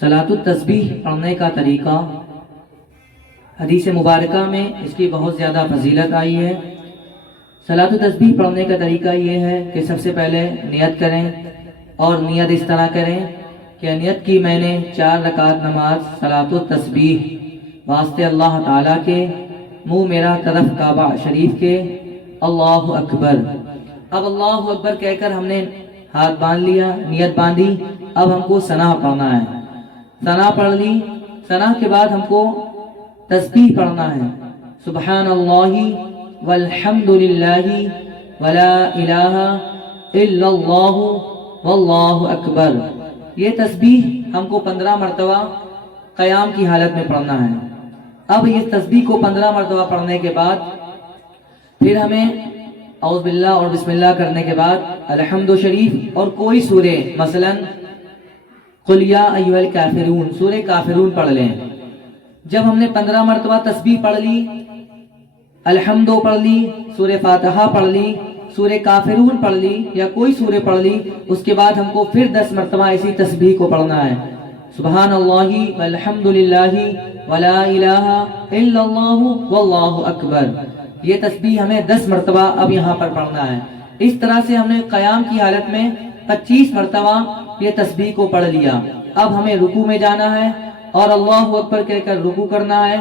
सलातुत तस्बीह पढ़ने का तरीका हदीस मुबारका में इसकी बहुत ज़्यादा फजीलत आई है। सलातुत तस्बीह पढ़ने का तरीका ये है कि सबसे पहले नियत करें और नियत इस तरह करें कि नियत की मैंने 4 रकात नमाज सलातुत तस्बीह वास्ते अल्लाह ताला के, मुँह मेरा तरफ काबा शरीफ के, अल्लाहु अकबर। अब अल्लाहु अकबर कहकर हमने हाथ बांध लिया, नियत बांधी। अब हमको सना पढ़ना है। सना पढ़ ली। सना के बाद हमको तस्बीह पढ़ना है, सुबहानल्लाहि वल्हम्दुलिल्लाहि वला इलाहा इल्लल्लाहु वल्लाहु अकबर। ये तस्बीह हमको 15 मरतबा क़याम की हालत में पढ़ना है। अब इस तस्बीह को 15 मरतबा पढ़ने के बाद फिर हमें औज़ बिल्लाह और बिस्मिल्लाह करने के बाद अलहम्दु शरीफ और कोई सूरे, मसलन कुल या अय्युहल काफिरून, सूरे काफिरून पढ़ लें। जब हमने 15 मरतबा तस्बीह पढ़ ली, अलहम्दु पढ़ ली, सूरे फातिहा पढ़ ली, सूरे काफिरून पढ़ ली या कोई सूरे पढ़ ली, उसके बाद हमको फिर 10 मरतबा इसी तस्बीह को पढ़ना है, सुबहानल्लाहि वल्हम्दुलिल्लाहि वला इलाहा इल्लल्लाहु वल्लाहु अकबर। ये तस्बीह हमें 10 मरतबा अब यहाँ पर पढ़ना है। इस तरह से हमने क़याम की हालत में 25 मरतबा ये तस्बीह को पढ़ लिया। अब हमें रुकू में जाना है और अल्लाहु अकबर कहकर रुकू करना है।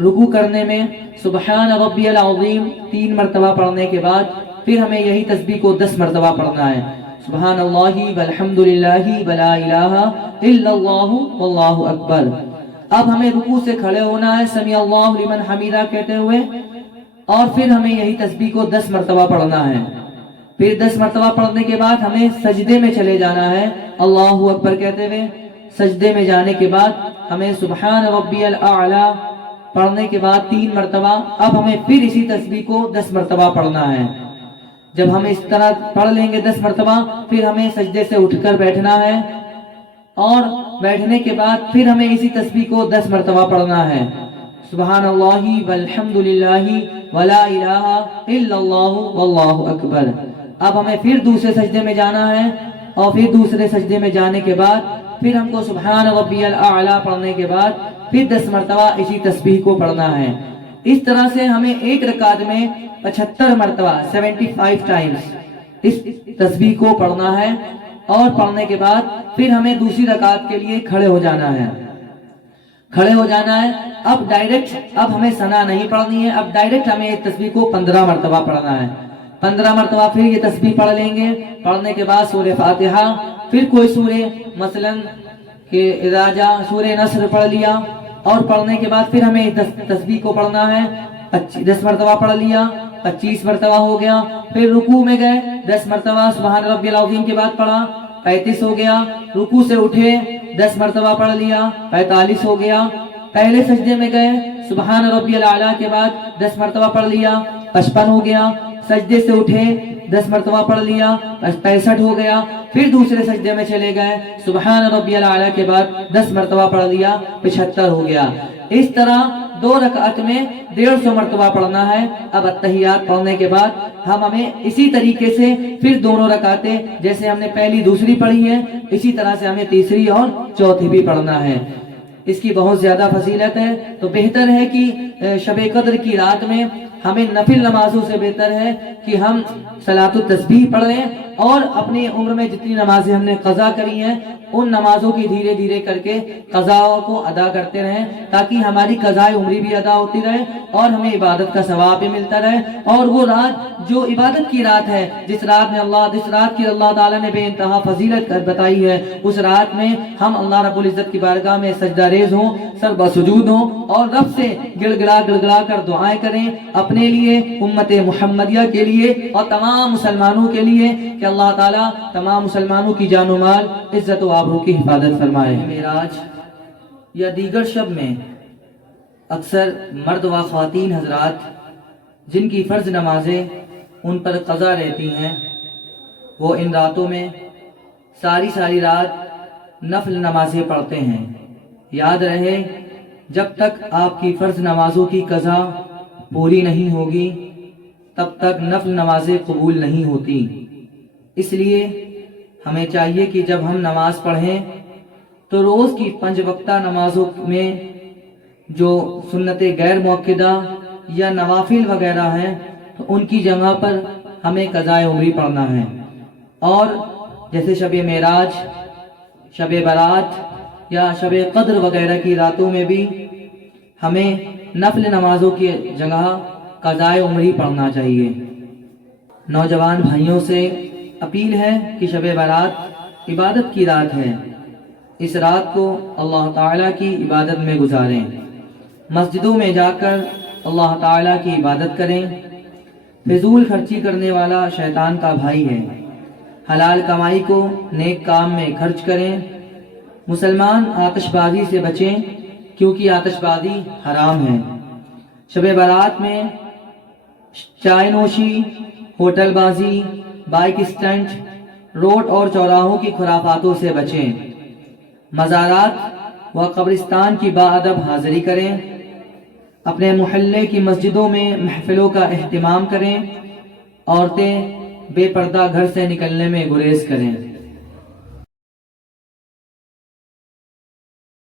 रुकू करने में सुबहान रब्बियल अज़ीम 3 मरतबा पढ़ने के बाद फिर हमें यही तस्बीह को 10 मरतबा पढ़ना है, सुबहानल्लाहि वल्हम्दुलिल्लाहि वला इलाहा इल्लल्लाहु वल्लाहु अकबर। अब हमें रुकू से खड़े होना है, समी अल्लाहु लिमन हमीदा कहते हुए, और फिर हमें यही तस्बीह को 10 मरतबा पढ़ना है। फिर 10 मरतबा पढ़ने के बाद हमें सजदे में चले जाना है, अल्लाहु अकबर कहते हुए। सजदे में जाने के बाद हमें सुबहान रब्बियल आला पढ़ने के बाद 3 मरतबा अब हमें फिर इसी तस्बीह को 10 मरतबा पढ़ना है। जब हम इस तरह पढ़ लेंगे 10 मरतबा, फिर हमें सजदे से उठकर बैठना है और बैठने के बाद फिर हमें इसी तस्बीह को 10 मरतबा पढ़ना है, सुबहानल्लाहि वल्हम्दुलिल्लाहि वला इलाहा इल्लल्लाहु वल्लाहु अकबर। अब हमें फिर दूसरे सजदे में जाना है और फिर दूसरे सजदे में जाने के बाद फिर हमको सुबहान रब्बियल आला पढ़ने के बाद फिर 10 मरतबा इसी तस्बीह को पढ़ना है। इस तरह से हमें एक रकात में 75 मरतबा 75 टाइम्स इस तस्बीह को पढ़ना है और पढ़ने के बाद फिर हमें दूसरी रकात के लिए खड़े हो जाना है। खड़े हो जाना है। अब डायरेक्ट अब हमें सना नहीं पढ़नी है, अब डायरेक्ट हमें इस तस्बीह को 15 मरतबा पढ़ना है। 15 मरतबा फिर ये तस्बीह पढ़ लेंगे। पढ़ने के बाद सूरे फातिहा, फिर कोई सूरे, मसलन के राजा सूरे नस्र पढ़ लिया और पढ़ने के बाद फिर हमें तस्बीह को पढ़ना है। 10 मरतबा पढ़ लिया, 25 मरतबा हो गया। फिर रुकू में गए, 10 मरतबा सुबहान रब्बियल अज़ीम के बाद पढ़ा, 35 हो गया। रुकू से उठे, 10 मरतबा पढ़ लिया, 45 हो गया। पहले सजदे में गए, सुबहान रब्बियल आला के बाद 10 मरतबा पढ़ लिया, 55 हो गया। सजदे से उठे, 10 मरतबा पढ़ लिया, 65 हो गया। फिर दूसरे सजदे में चले गए, सुबहान रब्बियल आला के बाद 10 मरतबा पढ़ लिया, 75 हो गया। इस तरह 2 रकात में 150 मरतबा पढ़ना है। अब अत्तहियात पढ़ने के बाद हमें इसी तरीके से फिर दोनों रकातें, जैसे हमने पहली दूसरी पढ़ी है, इसी तरह से हमें तीसरी और चौथी भी पढ़ना है। इसकी बहुत ज्यादा फजीलत है। तो बेहतर है कि शब कद्र की रात में हमें नफिल नमाजों से बेहतर है कि हम सलातुत तस्बीह पढ़ें और अपनी उम्र में जितनी नमाजें हमने कज़ा करी हैं उन नमाजों की धीरे धीरे करके कज़ाओं को अदा करते रहें, ताकि हमारी कज़ाए उम्री भी अदा होती रहे और हमें इबादत का सवाब भी मिलता रहे। और वो रात जो इबादत की रात है, जिस रात की अल्लाह ताला ने बेइंतहा फजीलत बताई है, उस रात में हम अल्लाह रब्बुल इज्जत की बारगाह में सजदा रेज हों, सर बसुजूद हों और रब से गिड़गिड़ा कर दुआएं करें अपने लिए, उम्मत मुहम्मदिया के लिए और तमाम मुसलमानों के लिए, कि अल्लाह ताला तमाम मुसलमानों की जान और माल, इज्जत व आबरू की हिफाजत फरमाए। मेराज या दीगर शब में अक्सर मर्द व ख़वातीन हजरात जिनकी फ़र्ज नमाजें उन पर क़ज़ा रहती हैं, वो इन रातों में सारी रात नफल नमाजें पढ़ते हैं। याद रहे, जब तक आपकी फ़र्ज नमाजों की क़ज़ा पूरी नहीं होगी तब तक नफल नमाजें कबूल नहीं होती। इसलिए हमें चाहिए कि जब हम नमाज पढ़ें تو روز کی 5 وقتہ نمازوں میں جو سنت غیر مؤکدہ یا نوافل وغیرہ ہیں تو ان کی جگہ پر ہمیں قضائے عمری پڑھنا ہے. اور جیسے شب معراج، شب برات یا شب قدر وغیرہ کی راتوں میں بھی ہمیں نفل نمازوں کی جگہ قضائے عمری پڑھنا چاہیے. نوجوان بھائیوں سے اپیل ہے کہ شب برات عبادت کی رات ہے، اس رات کو اللہ تعالیٰ کی عبادت میں گزاریں، مسجدوں میں جا کر اللہ تعالیٰ کی عبادت کریں. فضول خرچی کرنے والا شیطان کا بھائی ہے، حلال کمائی کو نیک کام میں خرچ کریں. مسلمان آتش بازی سے بچیں کیونکہ آتش بازی حرام ہے. شب برات میں چائے نوشی، ہوٹل بازی، بائک اسٹنٹ، روڈ اور چوراہوں کی خرافاتوں سے بچیں. مزارات و قبرستان کی باادب حاضری کریں. اپنے محلے کی مسجدوں میں محفلوں کا اہتمام کریں. عورتیں بے پردہ گھر سے نکلنے میں گریز کریں.